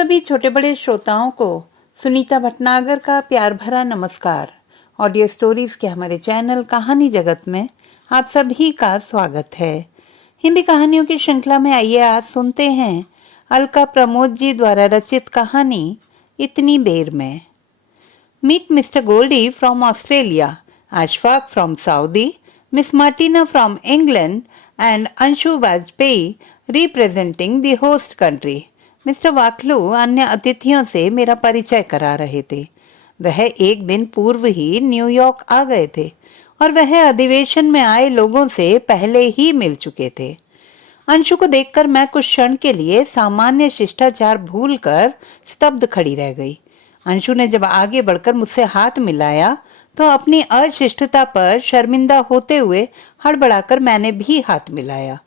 सभी छोटे बड़े श्रोताओं को सुनीता भटनागर का प्यार भरा नमस्कार। ऑडियो स्टोरीज के हमारे चैनल कहानी जगत में आप सभी का स्वागत है। हिंदी कहानियों की श्रृंखला में आइए आज सुनते हैं अलका प्रमोद जी द्वारा रचित कहानी इतनी देर में। Meet mister Goldie from Australia, Ashfaq from Saudi, miss Martina from England and Anshu Vajpayee representing the host country. Mister Wakhlu अन्य अतिथियों से मेरा परिचय करा रहे थे। वह एक दिन पूर्व ही न्यूयॉर्क आ गए थे और वह अधिवेशन में आए लोगों से पहले ही मिल चुके थे। अंशु को देखकर मैं कुछ क्षण के लिए सामान्य शिष्टाचार भूलकर स्तब्ध खड़ी रह गई। अंशु ने जब आगे बढ़कर मुझसे हाथ मिलाया तो अपनी अशिष्टता पर शर्मिंदा होते हुए हड़बड़ाकर मैंने भी हाथ मिलाया।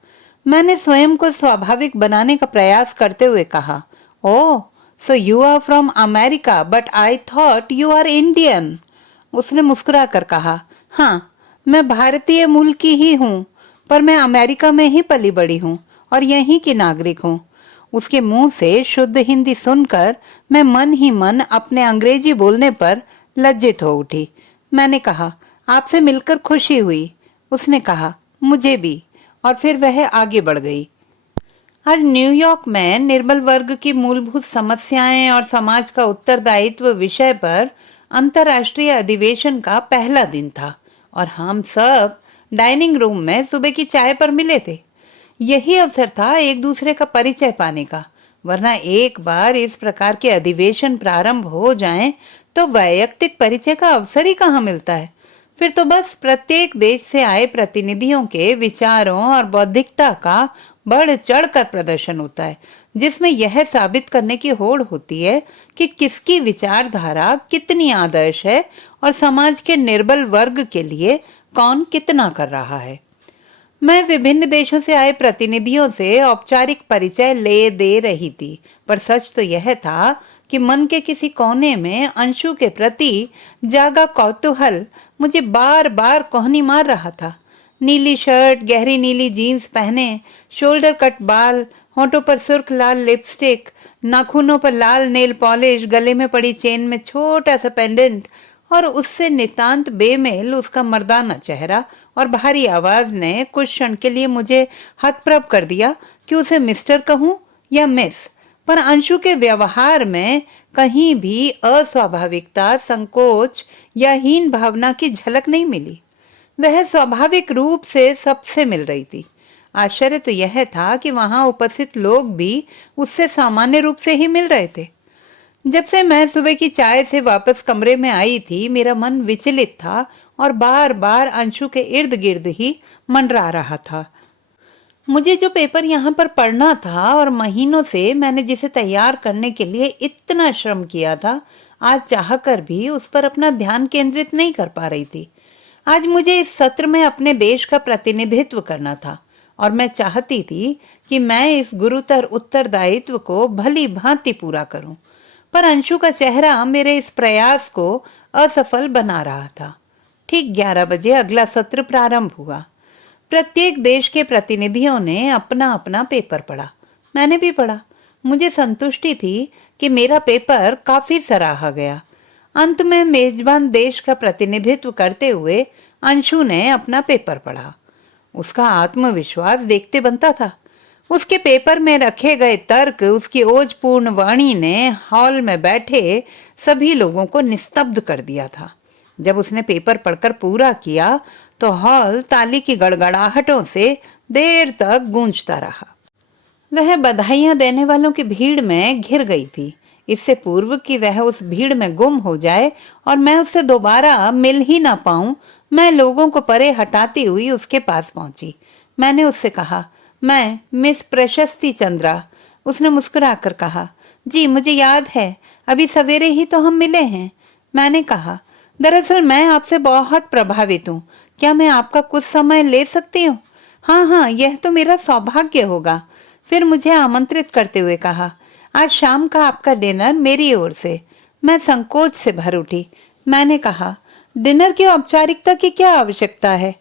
मैंने स्वयं को स्वाभाविक बनाने का प्रयास करते हुए कहा, oh, so you are from America but I thought you are Indian. उसने मुस्कुरा कर कहा, हाँ, मैं भारतीय मूल की ही हूँ, पर मैं अमेरिका में ही पली बड़ी हूँ और यहीं की नागरिक हूँ। उसके मुंह से शुद्ध हिंदी सुनकर मैं मन ही मन अपने अंग्रेजी बोलने पर लज्जित हो उठी। मैंने कहा, आपसे मिलकर खुशी हुई। उसने कहा, मुझे भी, और फिर वह आगे बढ़ गई। आज न्यूयॉर्क में निर्बल वर्ग की मूलभूत समस्याएं और समाज का उत्तरदायित्व विषय पर अंतर्राष्ट्रीय अधिवेशन का पहला दिन था और हम सब डाइनिंग रूम में सुबह की चाय पर मिले थे। यही अवसर था एक दूसरे का परिचय पाने का, वरना एक बार इस प्रकार के अधिवेशन प्रारंभ हो जाएं तो वैयक्तिक परिचय का अवसर ही कहाँ मिलता है। फिर तो बस प्रत्येक देश से आए प्रतिनिधियों के विचारों और बौद्धिकता का बढ़ चढ़कर प्रदर्शन होता है, जिसमें यह साबित करने की होड़ होती है कि किसकी विचारधारा कितनी आदर्श है और समाज के निर्बल वर्ग के लिए कौन कितना कर रहा है। मैं विभिन्न देशों से आए प्रतिनिधियों से औपचारिक परिचय ले दे रही थी, पर सच तो यह था कि मन के किसी कोने में अंशु के प्रति जागा कौतूहल मुझे बार बार कोहनी मार रहा था। नीली शर्ट, गहरी नीली जीन्स पहने, शोल्डर कट बाल, होठों पर सुर्ख लाल लिपस्टिक, नाखूनों पर लाल नेल पॉलिश, गले में पड़ी चेन में छोटा सा पेंडेंट और उससे नितांत बेमेल उसका मर्दाना चेहरा और भारी आवाज ने कुछ क्षण के लिए मुझे हतप्रभ कर दिया कि उसे मिस्टर कहूं या मिस। पर अंशु के व्यवहार में कहीं भी अस्वाभाविकता, संकोच या हीन भावना की झलक नहीं मिली। वह स्वाभाविक रूप से सबसे मिल रही थी। आश्चर्य तो यह था कि वहां उपस्थित लोग भी उससे सामान्य रूप से ही मिल रहे थे। जब से मैं सुबह की चाय से वापस कमरे में आई थी, मेरा मन विचलित था और बार बार अंशु के इर्द गिर्द ही मंडरा रहा था। मुझे जो पेपर यहाँ पर पढ़ना था और महीनों से मैंने जिसे तैयार करने के लिए इतना श्रम किया था, आज चाहकर भी उस पर अपना ध्यान केंद्रित नहीं कर पा रही थी। आज मुझे इस सत्र में अपने देश का प्रतिनिधित्व करना था और मैं चाहती थी कि मैं इस गुरुतर उत्तरदायित्व को भली भांति पूरा करूं। पर अंशु का चेहरा मेरे इस प्रयास को असफल बना रहा था। ठीक 11 बजे अगला सत्र प्रारंभ हुआ। प्रत्येक देश के प्रतिनिधियों ने अपना अपना पेपर पढ़ा। मैंने भी पढ़ा। मुझे संतुष्टि थी कि मेरा पेपर काफी सराहा गया। अंत में मेजबान देश का प्रतिनिधित्व करते हुए अंशु ने अपना पेपर पढ़ा। उसका आत्मविश्वास देखते बनता था। उसके पेपर में रखे गए तर्क, उसकी ओजपूर्ण वाणी ने हॉल में बैठे सभी लोगों को निस्तब्ध कर दिया था। जब उसने पेपर पढ़कर पूरा किया तो हॉल ताली की गड़गड़ाहटों से देर तक गूंजता रहा। वह बधाइयां देने वालों की भीड़ में घिर गई थी। इससे पूर्व कि वह उस भीड़ में गुम हो जाए और मैं उससे दोबारा मिल ही ना पाऊं, मैं लोगों को परे हटाती हुई उसके पास पहुंची। मैंने उससे कहा, मैं मिस प्रशस्ति चंद्रा। उसने मुस्कुराकर कहा, जी मुझे याद है, अभी सवेरे ही तो हम मिले हैं। मैंने कहा, दरअसल मैं आपसे बहुत प्रभावित हूँ, क्या मैं आपका कुछ समय ले सकती हूँ? हाँ हाँ, यह तो मेरा सौभाग्य होगा। फिर मुझे आमंत्रित करते हुए कहा, आज शाम का आपका डिनर मेरी ओर से। मैं संकोच से भर उठी। मैंने कहा, डिनर की औपचारिकता की क्या आवश्यकता है?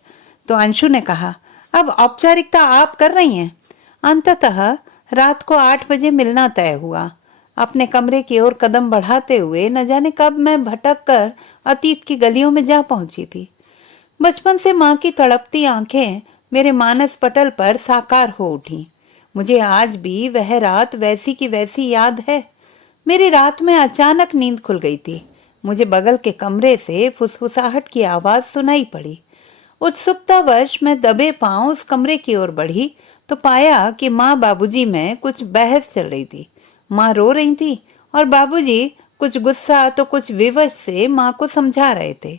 तो अंशु ने कहा, अब औपचारिकता आप कर रही हैं। अंततः रात को 8 बजे मिलना तय हुआ। अपने कमरे की ओर कदम बढ़ाते हुए न जाने कब मैं भटक कर अतीत की गलियों में जा पहुंची थी। बचपन से माँ की तड़पती आंखें मेरे मानस पटल पर साकार हो उठी। मुझे आज भी वह रात वैसी की वैसी याद है। मेरी रात में अचानक नींद खुल गई थी। मुझे बगल के कमरे से फुसफुसाहट की आवाज सुनाई पड़ी। उत्सुकतावश मैं दबे पांव उस कमरे की ओर बढ़ी तो पाया कि माँ बाबूजी में कुछ बहस चल रही थी। माँ रो रही थी और बाबूजी कुछ गुस्सा तो कुछ विवश से माँ को समझा रहे थे।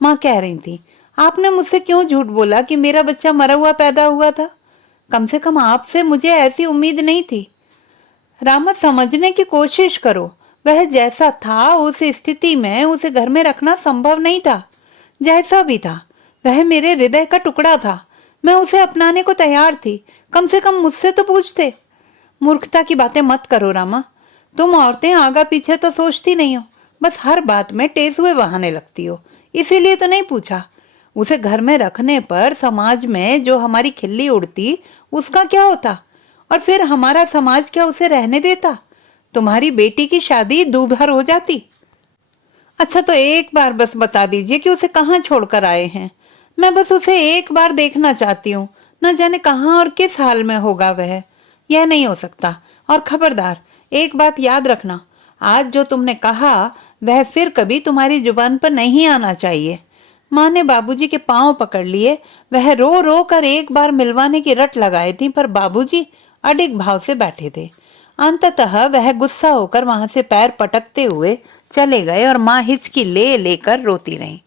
माँ कह रही थी, आपने मुझसे क्यों झूठ बोला कि मेरा बच्चा मरा हुआ पैदा हुआ था? कम से कम आपसे मुझे ऐसी उम्मीद नहीं थी। रामा, समझने की कोशिश करो। वह जैसा था उस स्थिति में उसे घर में रखना संभव नहीं था। जैसा भी था वह मेरे हृदय का टुकड़ा था। मैं उसे अपनाने को तैयार थी। कम से कम मुझसे तो पूछते। मूर्खता की बातें मत करो रामा। तुम औरतें आगा पीछे तो सोचती नहीं हो, बस हर बात में टेस हुए बहाने लगती हो। इसीलिए तो नहीं पूछा। उसे घर में रखने पर समाज में जो हमारी खिल्ली उड़ती उसका क्या होता? और फिर हमारा समाज क्या उसे रहने देता? तुम्हारी बेटी की शादी दूभर हो जाती। अच्छा, तो एक बार बस बता दीजिए कि उसे कहाँ छोड़कर आए हैं। मैं बस उसे एक बार देखना चाहती हूँ। न जाने कहाँ और किस हाल में होगा वह। यह नहीं हो सकता। और खबरदार, एक बात याद रखना, आज जो तुमने कहा वह फिर कभी तुम्हारी जुबान पर नहीं आना चाहिए। माँ ने बाबूजी के पांव पकड़ लिए। वह रो रो कर एक बार मिलवाने की रट लगाई थी, पर बाबूजी अडिग भाव से बैठे थे। अंततः वह गुस्सा होकर वहां से पैर पटकते हुए चले गए और माँ हिचकी ले लेकर रोती रही।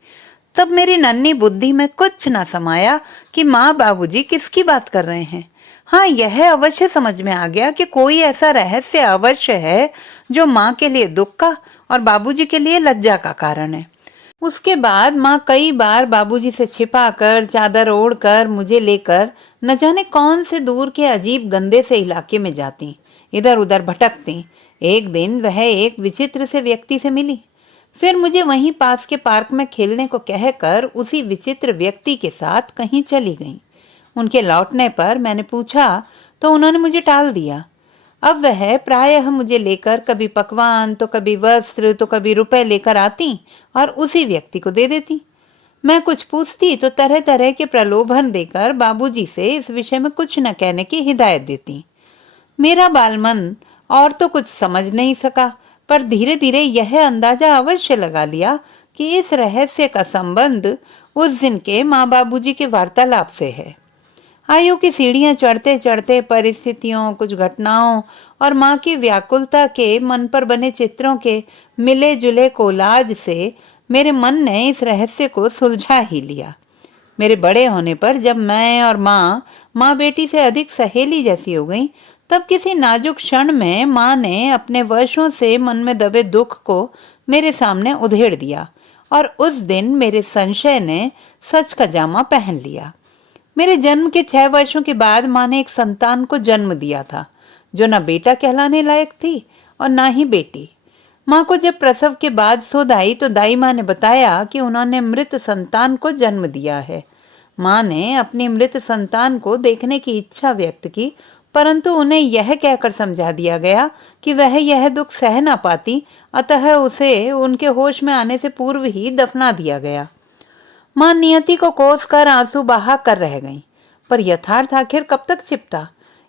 तब मेरी नन्ही बुद्धि में कुछ न समाया कि माँ बाबूजी किसकी बात कर रहे हैं। हाँ, यह अवश्य समझ में आ गया कि कोई ऐसा रहस्य अवश्य है जो माँ के लिए दुख का और बाबूजी के लिए लज्जा का कारण है। उसके बाद माँ कई बार बाबूजी से छिपाकर चादर ओढ़कर मुझे लेकर न जाने कौन से दूर के अजीब गंदे से इलाके में जाती, इधर उधर भटकती। एक दिन वह एक विचित्र से व्यक्ति से मिली। फिर मुझे वहीं पास के पार्क में खेलने को कहकर उसी विचित्र व्यक्ति के साथ कहीं चली गई। उनके लौटने पर मैंने पूछा तो उन्होंने मुझे टाल दिया। अब वह प्रायः मुझे लेकर कभी पकवान तो कभी वस्त्र तो कभी रुपए लेकर आती और उसी व्यक्ति को दे देती। मैं कुछ पूछती तो तरह तरह के प्रलोभन देकर बाबूजी से इस विषय में कुछ न कहने की हिदायत देती। मेरा बालमन और तो कुछ समझ नहीं सका, पर धीरे धीरे यह अंदाजा अवश्य लगा लिया कि इस रहस्य का संबंध उस दिन के माँ बाबूजी के वार्तालाप से है। आयु की सीढ़ियां चढ़ते चढ़ते परिस्थितियों, कुछ घटनाओं और माँ की व्याकुलता के मन पर बने चित्रों के मिले जुले कोलाज से मेरे मन ने इस रहस्य को सुलझा ही लिया। मेरे बड़े होने पर जब मैं और माँ बेटी से अधिक सहेली जैसी हो गई, तब किसी नाजुक क्षण में माँ ने अपने वर्षों से मन में दबे दुख को मेरे सामने उधेड़ दिया और उस दिन मेरे संशय ने सच का जामा पहन लिया। मेरे जन्म के 6 वर्षों के बाद माँ ने एक संतान को जन्म दिया था, जो न बेटा कहलाने लायक थी और न ही बेटी। माँ को जब प्रसव के बाद सुध आई तो दाई माँ ने बताया कि उन्होंने मृत संतान को जन्म दिया है। माँ ने अपनी मृत संतान को देखने की इच्छा व्यक्त की, परंतु उन्हें यह कहकर समझा दिया गया कि वह यह दुख सह न पाती, अतः उसे उनके होश में आने से पूर्व ही दफना दिया गया। माँ नियति को कोस कर आंसू बहा कर रह गई, पर यथार्थ आखिर कब तक छिपता।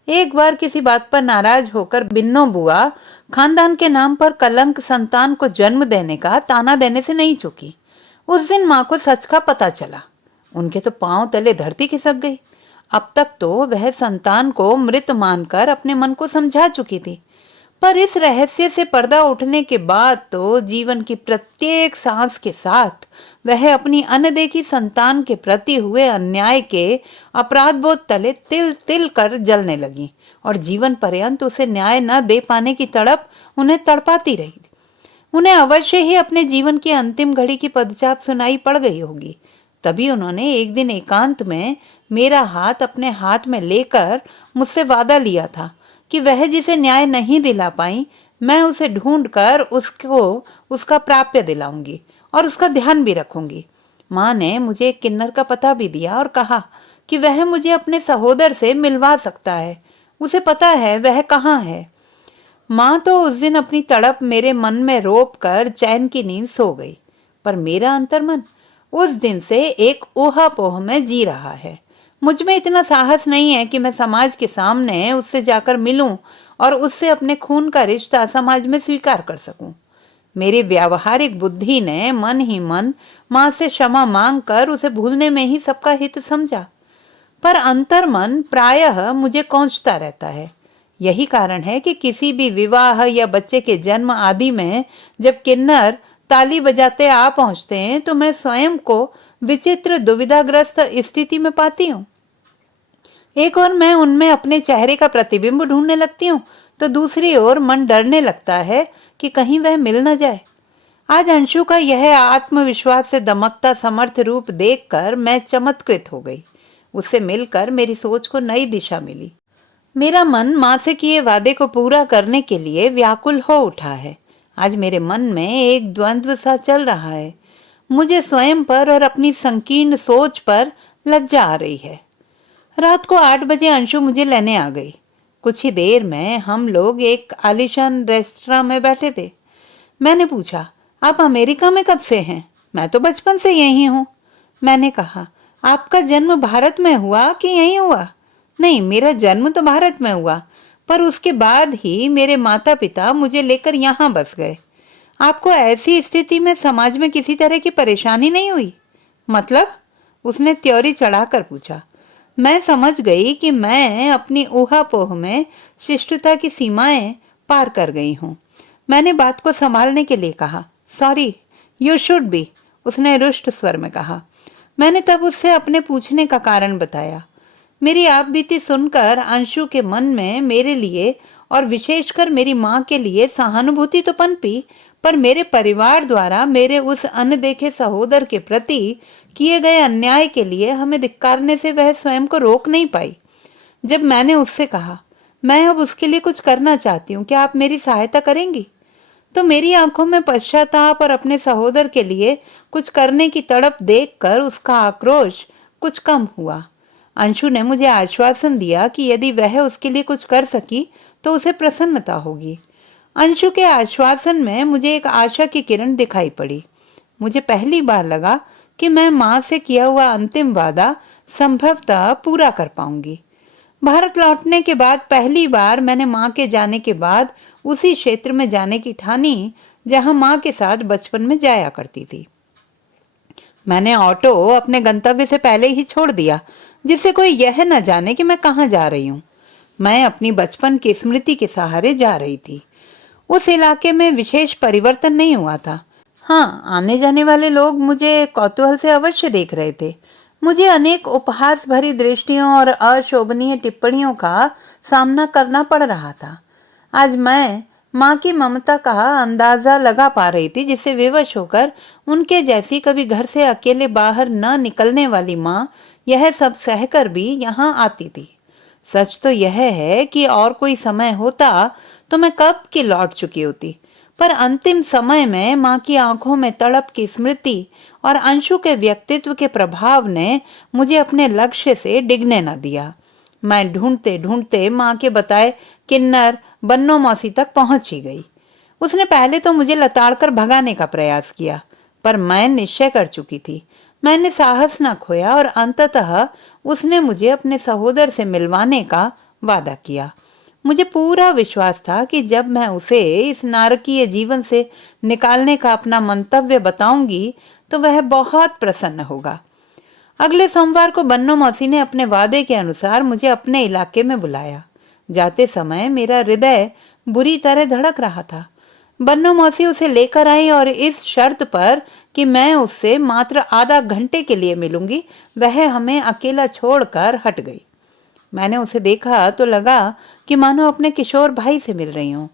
एक बार किसी बात पर नाराज होकर बिन्नो बुआ खानदान के नाम पर कलंक संतान को जन्म देने का ताना देने से नहीं चुकी। उस दिन माँ को सच का पता चला। उनके तो पांव तले धरती खिसक गई। अब तक तो वह संतान को मृत मानकर अपने मन को समझा चुकी थी, पर इस रहस्य से पर्दा उठने के बाद तो जीवन की प्रत्येक सांस के साथ वह अपनी अनदेखी संतान के प्रति हुए अन्याय के अपराध बोध तले तिल तिल कर जलने लगी और जीवन पर्यंत उसे न्याय न दे पाने की तड़प उन्हें तड़पाती रही। उन्हें अवश्य ही अपने जीवन की अंतिम घड़ी की पदचाप सुनाई पड़ गई होगी। तभी उन्होंने एक दिन एकांत में मेरा हाथ अपने हाथ में लेकर मुझसे वादा लिया था कि वह जिसे न्याय नहीं दिला पाई, मैं उसे ढूंढकर उसको उसका प्राप्य दिलाऊंगी और उसका ध्यान भी रखूंगी। माँ ने मुझे एक किन्नर का पता भी दिया और कहा कि वह मुझे अपने सहोदर से मिलवा सकता है, उसे पता है वह कहाँ है। माँ तो उस दिन अपनी तड़प मेरे मन में रोप कर चैन की नींद सो गई, पर मेरा अंतर्मन उस दिन से एक ऊहापोह में जी रहा है। मुझ में इतना साहस नहीं है कि मैं समाज के सामने उससे जाकर मिलूं और उससे अपने खून का रिश्ता समाज में स्वीकार कर सकूं। मेरी व्यावहारिक बुद्धि ने मन ही मन माँ से क्षमा मांग कर उसे भूलने में ही सबका हित समझा, पर अंतर्मन प्रायः मुझे कोंचता रहता है। यही कारण है कि किसी भी विवाह या बच्चे के जन्म आदि में जब किन्नर ताली बजाते आ पहुंचते हैं तो मैं स्वयं को विचित्र दुविधाग्रस्त स्थिति में पाती हूँ। एक ओर मैं उनमें अपने चेहरे का प्रतिबिंब ढूंढने लगती हूँ, तो दूसरी ओर मन डरने लगता है कि कहीं वह मिल न जाए। आज अंशु का यह आत्मविश्वास से दमकता समर्थ रूप देखकर मैं चमत्कृत हो गई। उससे मिलकर मेरी सोच को नई दिशा मिली। मेरा मन माँ से किए वादे को पूरा करने के लिए व्याकुल हो उठा है। आज मेरे मन में एक द्वंद्व सा चल रहा है। मुझे स्वयं पर और अपनी संकीर्ण सोच पर लज्जा आ रही है। रात को 8 बजे अंशु मुझे लेने आ गई। कुछ ही देर में हम लोग एक आलीशान रेस्तरां में बैठे थे। मैंने पूछा, आप अमेरिका में कब से हैं? मैं तो बचपन से यहीं हूँ। मैंने कहा, आपका जन्म भारत में हुआ कि यहीं हुआ? नहीं, मेरा जन्म तो भारत में हुआ, पर उसके बाद ही मेरे माता पिता मुझे लेकर यहाँ बस गए। आपको ऐसी स्थिति में समाज में किसी तरह की परेशानी नहीं हुई? मतलब? उसने त्योरी चढ़ाकर पूछा। मैं समझ गई कि मैं अपनी ऊहापोह में शिष्टता की सीमाएं पार कर गई हूँ। मैंने बात को संभालने के लिए कहा, सॉरी, यू शुड बी। उसने रुष्ट स्वर में कहा। मैंने तब उससे अपने पूछने का कारण बताया। मेरी आप बीती सुनकर अंशु के मन में मेरे लिए और विशेषकर मेरी माँ के लिए सहानुभूति तो पनपी, पर मेरे परिवार द्वारा मेरे उस अनदेखे सहोदर के प्रति किए गए अन्याय के लिए हमें धिक्कारने से वह स्वयं को रोक नहीं पाई। जब मैंने उससे कहा, मैं अब उसके लिए कुछ करना चाहती हूँ, क्या आप मेरी सहायता करेंगी? तो मेरी आंखों में पश्चाताप और अपने सहोदर के लिए कुछ करने की तड़प देखकर उसका आक्रोश कुछ कम हुआ। अंशु ने मुझे आश्वासन दिया कि यदि वह उसके लिए कुछ कर सकी तो उसे प्रसन्नता होगी। अंशु के आश्वासन में मुझे एक आशा की किरण दिखाई पड़ी। मुझे पहली बार लगा कि मैं माँ से किया हुआ अंतिम वादा संभवतः पूरा कर पाऊंगी। भारत लौटने के बाद पहली बार मैंने माँ के जाने के बाद उसी क्षेत्र में जाने की ठानी जहां माँ के साथ बचपन में जाया करती थी। मैंने ऑटो अपने गंतव्य से पहले ही छोड़ दिया, जिससे कोई यह न जाने कि मैं कहाँ जा रही हूँ। मैं अपनी बचपन की स्मृति के सहारे जा रही थी। उस इलाके में विशेष परिवर्तन नहीं हुआ था। हाँ, आने जाने वाले लोग मुझे कौतूहल से अवश्य देख रहे थे। मुझे अनेक उपहास भरी दृष्टियों और अशोभनीय टिप्पणियों का सामना करना पड़ रहा था। आज मैं माँ की ममता का अंदाजा लगा पा रही थी, जिससे विवश होकर उनके जैसी कभी घर से अकेले बाहर न निकलने वाली माँ यह सब सहकर भी यहाँ आती थी। सच तो यह है कि और कोई समय होता तो मैं कब की लौट चुकी होती, पर अंतिम समय में माँ की आंखों में तड़प की स्मृति और अंशु के व्यक्तित्व के प्रभाव ने मुझे अपने लक्ष्य से डिगने न दिया। मैं ढूंढते ढूंढते माँ के बताए किन्नर बन्नो मौसी तक पहुंच ही गई। उसने पहले तो मुझे लताड़कर भगाने का प्रयास किया, पर मैं निश्चय कर चुकी थी। मैंने साहस न खोया और अंततः उसने मुझे अपने सहोदर से मिलवाने का वादा किया। मुझे पूरा विश्वास था कि जब मैं उसे इस नारकीय जीवन से निकालने का अपना मंतव्य बताऊंगी तो वह बहुत प्रसन्न होगा। अगले सोमवार को बन्नो मौसी ने अपने वादे के अनुसार मुझे अपने इलाके में बुलाया। जाते समय मेरा हृदय बुरी तरह धड़क रहा था। बन्नो मौसी उसे लेकर आई और इस शर्त पर कि मैं उससे मात्र आधा घंटे के लिए मिलूंगी, वह हमें अकेला छोड़कर हट गई। मैंने उसे देखा तो लगा कि मानो अपने किशोर भाई से मिल रही हूँ।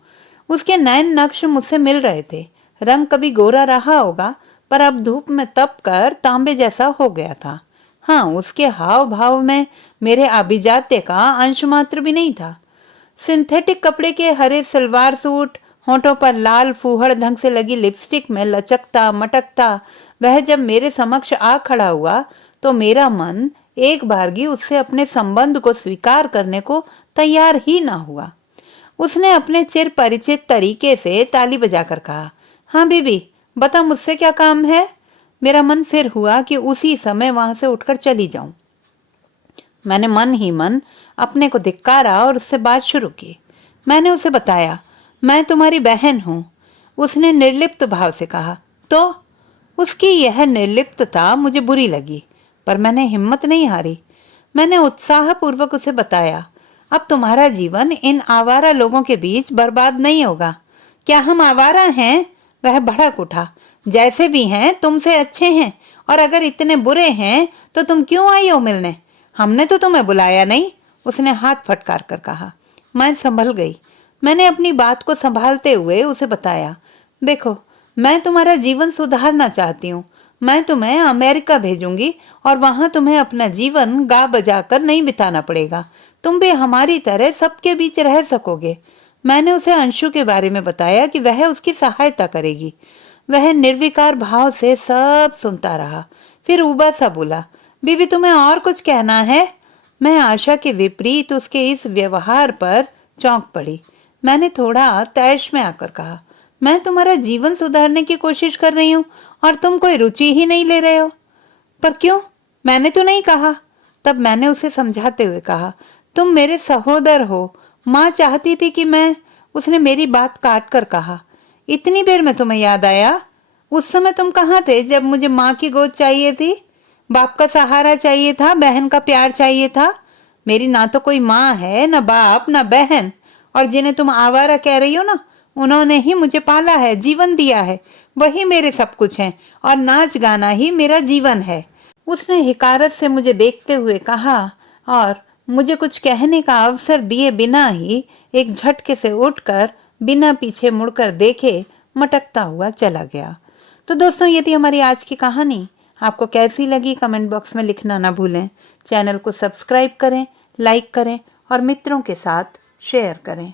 उसके नैन नक्श मुझसे मिल रहे थे। रंग कभी गोरा रहा होगा, पर अब धूप में तप कर तांबे जैसा हो गया था। हाँ, उसके हाव भाव में मेरे आभिजात्य का अंश मात्र भी नहीं था। सिंथेटिक कपड़े के हरे सलवार सूट, होठों पर लाल फूहड़ ढंग से लगी लिपस्टिक में लचकता मटकता वह जब मेरे समक्ष आ खड़ा हुआ तो मेरा मन एक बारगी उससे अपने संबंध को स्वीकार करने को तैयार ही ना हुआ। उसने अपने चिर परिचित तरीके से ताली बजाकर कहा, हाँ बीबी, बता मुझसे क्या काम है। मेरा मन फिर हुआ कि उसी समय वहां से उठकर चली जाऊं। मैंने मन ही मन अपने को धिक्कारा और उससे बात शुरू की। मैंने उसे बताया, मैं तुम्हारी बहन हूं। उसने निर्लिप्त भाव से कहा, तो? उसकी यह निर्लिप्तता मुझे बुरी लगी, पर मैंने हिम्मत नहीं हारी। मैंने उत्साहपूर्वक उसे बताया, अब तुम्हारा जीवन इन आवारा लोगों के बीच बर्बाद नहीं होगा। क्या हम आवारा हैं? वह भड़क उठा, जैसे भी हैं तुमसे अच्छे हैं, और अगर इतने बुरे हैं तो तुम क्यों आई हो मिलने? हमने तो तुम्हें बुलाया नहीं। उसने हाथ फटकार कर कहा। मैं संभल गई। मैंने अपनी बात को संभालते हुए उसे बताया, देखो, मैं तुम्हारा जीवन सुधारना चाहती हूँ। मैं तुम्हें अमेरिका भेजूंगी और वहां तुम्हें अपना जीवन गा बजा कर नहीं बिताना पड़ेगा। तुम भी हमारी तरह सबके बीच रह सकोगे। मैंने उसे अंशु के बारे में बताया कि वह उसकी सहायता करेगी। वह निर्विकार भाव से सब सुनता रहा, फिर उबा सा बोला, बीबी तुम्हें और कुछ कहना है? मैं आशा के विपरीत उसके इस व्यवहार पर चौंक पड़ी। मैंने थोड़ा तैश में आकर कहा, मैं तुम्हारा जीवन सुधारने की कोशिश कर रही हूँ और तुम कोई रुचि ही नहीं ले रहे हो। पर क्यों? मैंने तो नहीं कहा। तब मैंने उसे समझाते हुए कहा, तुम मेरे सहोदर हो। माँ चाहती थी कि मैं। उसने मेरी बात काट कर कहा, इतनी देर में तुम्हें याद आया? उस समय तुम कहाँ थे जब मुझे माँ की गोद चाहिए थी? बाप का सहारा चाहिए था, बहन का प्यार चाहिए था। मेरी ना तो कोई माँ है, ना बाप, ना बहन। और जिन्हें तुम आवारा कह रही हो ना, उन्होंने ही मुझे पाला है, जीवन दिया है। वही मेरे सब कुछ हैं और नाच गाना ही मेरा जीवन है। उसने हिकारत से मुझे देखते हुए कहा और मुझे कुछ कहने का अवसर दिए बिना ही एक झटके से उठकर बिना पीछे मुड़कर देखे मटकता हुआ चला गया। तो दोस्तों, ये थी हमारी आज की कहानी। आपको कैसी लगी कमेंट बॉक्स में लिखना ना भूलें। चैनल को सब्सक्राइब करें, लाइक करें और मित्रों के साथ शेयर करें।